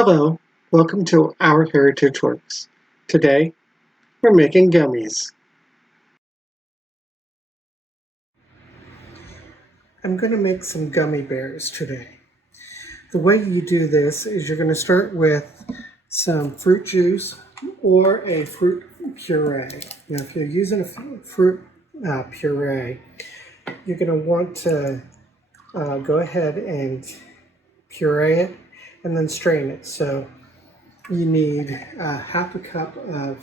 Hello, welcome to Our Heritage Works. Today, we're making gummies. I'm going to make some gummy bears today. The way you do this is you're going to start with some fruit juice or a fruit puree. Now, if you're using a fruit puree, you're going to want to go ahead and puree it and then strain it. So you need half a cup of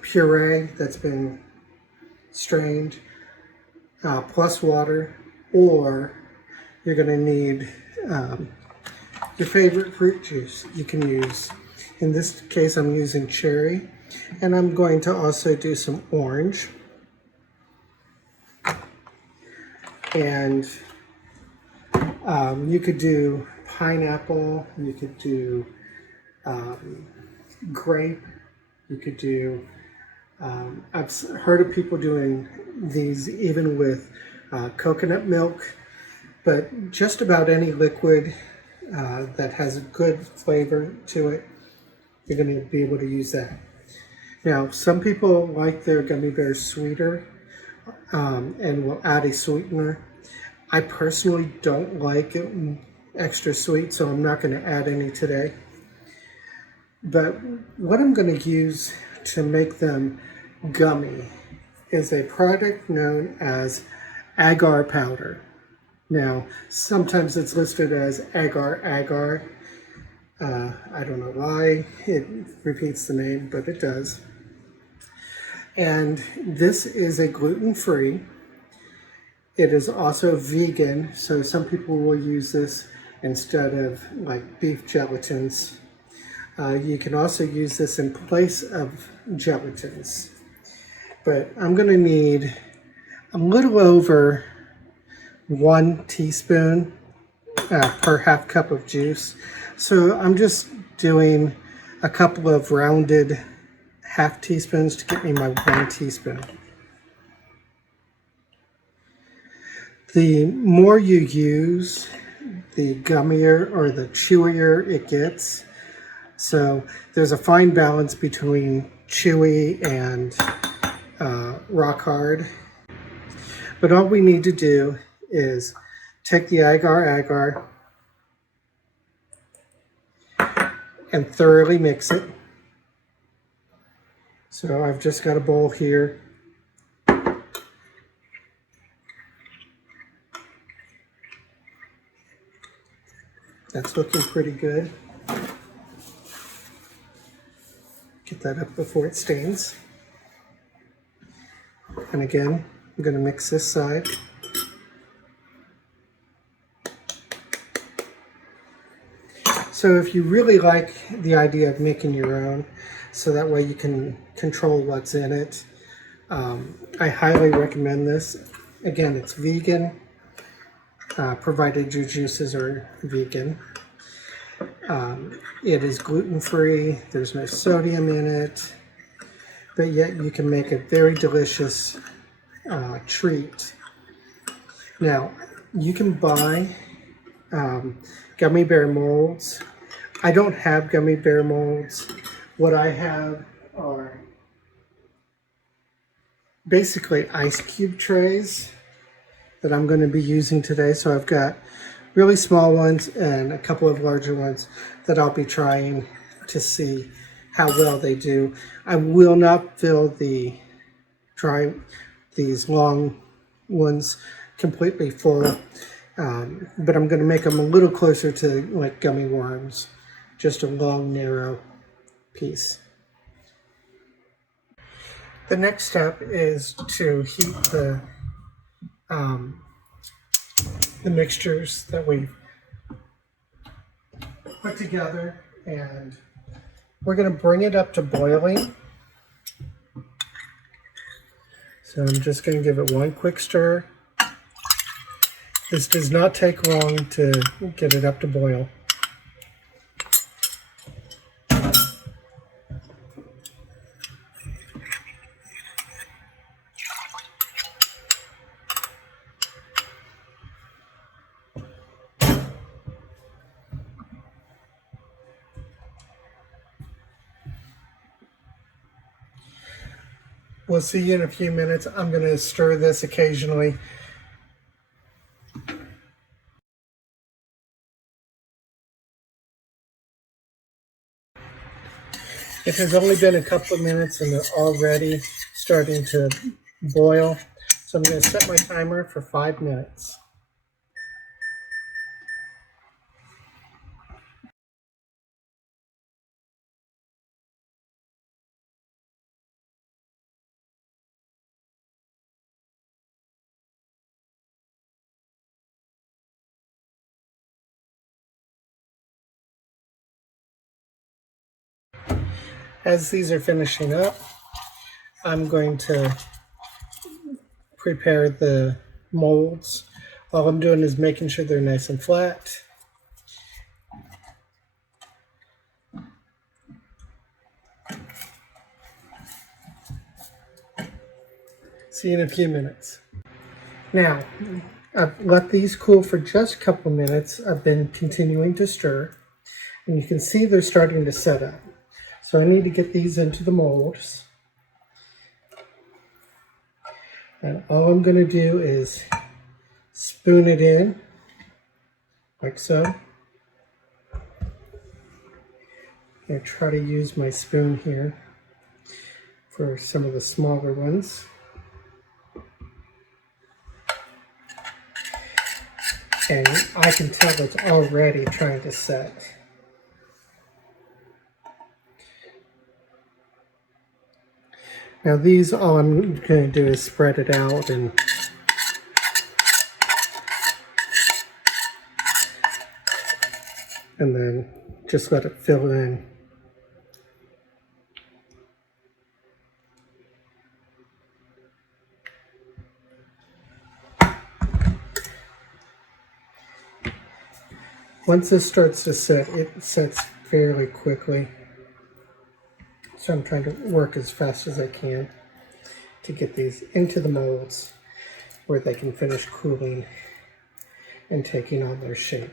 puree that's been strained, plus water, or you're going to need your favorite fruit juice. You can use, in this case, I'm using cherry, and I'm going to also do some orange. And you could do pineapple, you could do grape, you could do, I've heard of people doing these even with coconut milk, but just about any liquid that has a good flavor to it, you're going to be able to use that. Now, some people like their gummy bears sweeter and will add a sweetener. I personally don't like it extra sweet, so I'm not going to add any today. But what I'm going to use to make them gummy is a product known as agar powder. Now, sometimes it's listed as agar agar. I don't know why it repeats the name, but it does. And this is a gluten-free. It is also vegan, so some people will use this instead of like beef gelatins. You can also use this in place of gelatins. But I'm going to need a little over 1 teaspoon per half cup of juice. So I'm just doing a couple of rounded half teaspoons to get me my 1 teaspoon. The more you use, the gummier or the chewier it gets. So there's a fine balance between chewy and rock hard. But all we need to do is take the agar agar and thoroughly mix it. So I've just got a bowl here. That's looking pretty good. Get that up before it stains. And again, I'm going to mix this side. So if you really like the idea of making your own, so that way you can control what's in it, I highly recommend this. Again, it's vegan, provided your juices are vegan. It is gluten-free, there's no sodium in it, but yet you can make a very delicious treat. Now, you can buy gummy bear molds. I don't have gummy bear molds. What I have are basically ice cube trays that I'm going to be using today. So I've got really small ones and a couple of larger ones that I'll be trying to see how well they do. I will not fill these long ones completely full, but I'm going to make them a little closer to like gummy worms, just a long narrow piece. The next step is to heat the mixtures that we've put together, and we're going to bring it up to boiling. So I'm just going to give it one quick stir. This does not take long to get it up to boil. We'll see you in a few minutes. I'm going to stir this occasionally. It has only been a couple of minutes and they're already starting to boil. So I'm going to set my timer for 5 minutes. As these are finishing up, I'm going to prepare the molds. All I'm doing is making sure they're nice and flat. See you in a few minutes. Now, I've let these cool for just a couple minutes. I've been continuing to stir, and you can see they're starting to set up. So I need to get these into the molds. And all I'm going to do is spoon it in, like so. I try to use my spoon here for some of the smaller ones. And I can tell it's already trying to set. Now these, all I'm going to do is spread it out and then just let it fill in. Once this starts to set, it sets fairly quickly. So I'm trying to work as fast as I can to get these into the molds where they can finish cooling and taking on their shape.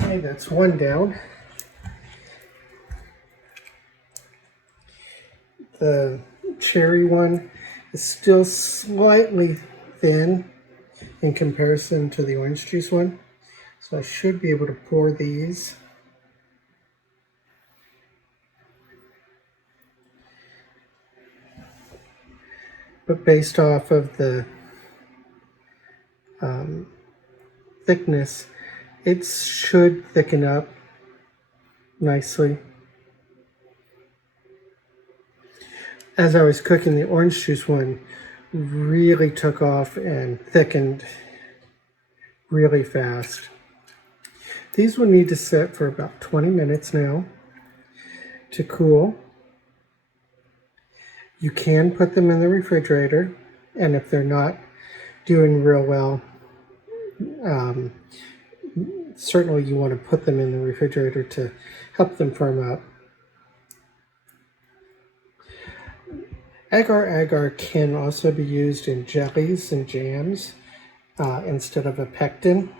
Okay, that's one down. The cherry one is still slightly thin in comparison to the orange juice one. So I should be able to pour these. But based off of the thickness, it should thicken up nicely. As I was cooking, the orange juice one really took off and thickened really fast. These will need to sit for about 20 minutes now to cool. You can put them in the refrigerator, and if they're not doing real well, certainly you want to put them in the refrigerator to help them firm up. Agar agar can also be used in jellies and jams instead of a pectin.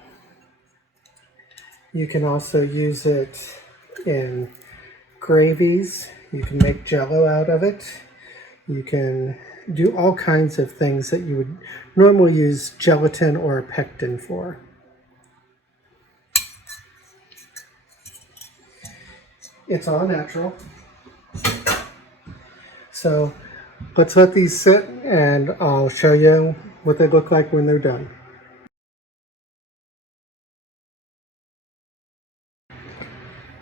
You can also use it in gravies. You can make jello out of it. You can do all kinds of things that you would normally use gelatin or a pectin for. It's all natural. So let's let these sit and I'll show you what they look like when they're done.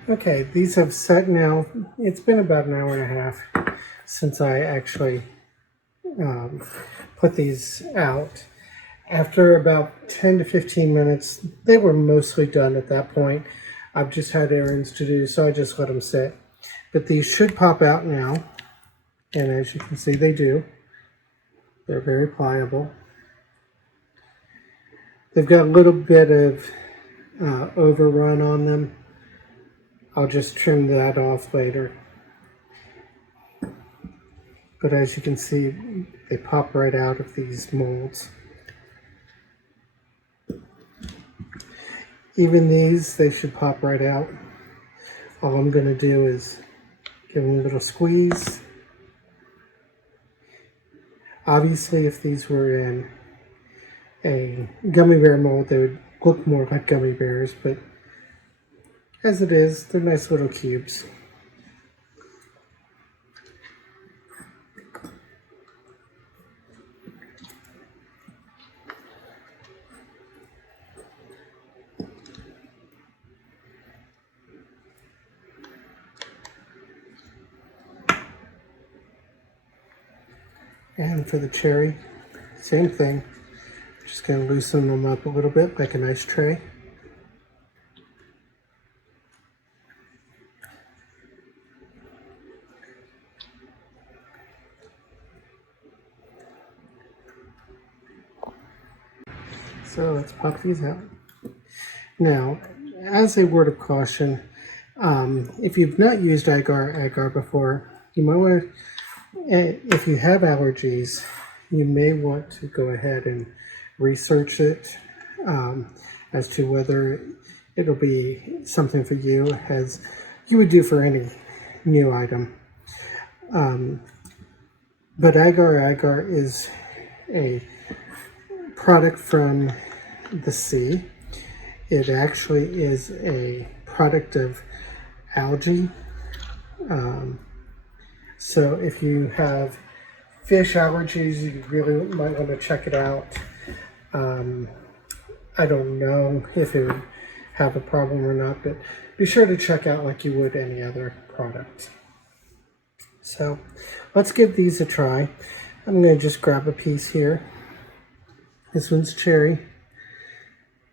Okay, these have set now. It's been about an hour and a half since I actually put these out. After about 10 to 15 minutes, they were mostly done at that point. I've just had errands to do, so I just let them sit. But these should pop out now. And as you can see, they do. They're very pliable. They've got a little bit of overrun on them. I'll just trim that off later. But as you can see, they pop right out of these molds. Even these, they should pop right out. All I'm going to do is give them a little squeeze. Obviously, if these were in a gummy bear mold, they would look more like gummy bears, but as it is, they're nice little cubes. And for the cherry, same thing. Just going to loosen them up a little bit like a nice tray. So let's pop these out. Now, as a word of caution, if you've not used AGAR AGAR before, you might want to, if you have allergies, you may want to go ahead and research it as to whether it'll be something for you, as you would do for any new item. But AGAR AGAR is a product from the sea. It actually is a product of algae. So if you have fish allergies, you really might want to check it out. I don't know if it would have a problem or not, but be sure to check out like you would any other product. So let's give these a try. I'm going to just grab a piece here. This one's cherry,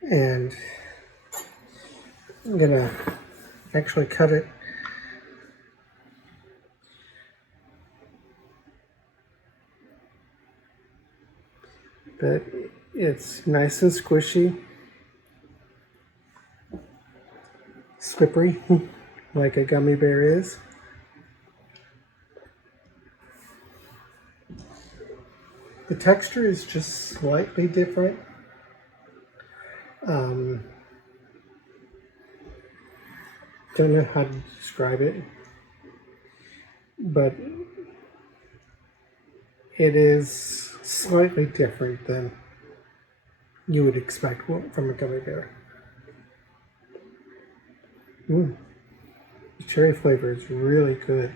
and I'm going to actually cut it. But it's nice and squishy, slippery, like a gummy bear is. The texture is just slightly different. Don't know how to describe it, but it is slightly different than you would expect from a gummy bear. The cherry flavor is really good.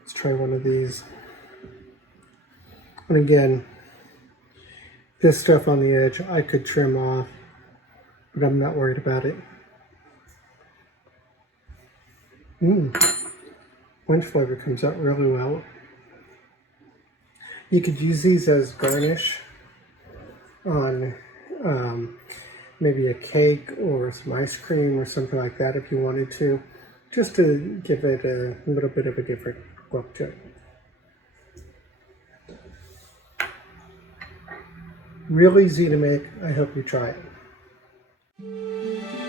Let's try one of these. And again, this stuff on the edge I could trim off, but I'm not worried about it. Orange flavor comes out really well. You could use these as garnish on maybe a cake or some ice cream or something like that if you wanted to, just to give it a little bit of a different look to it. Real easy to make. I hope you try it.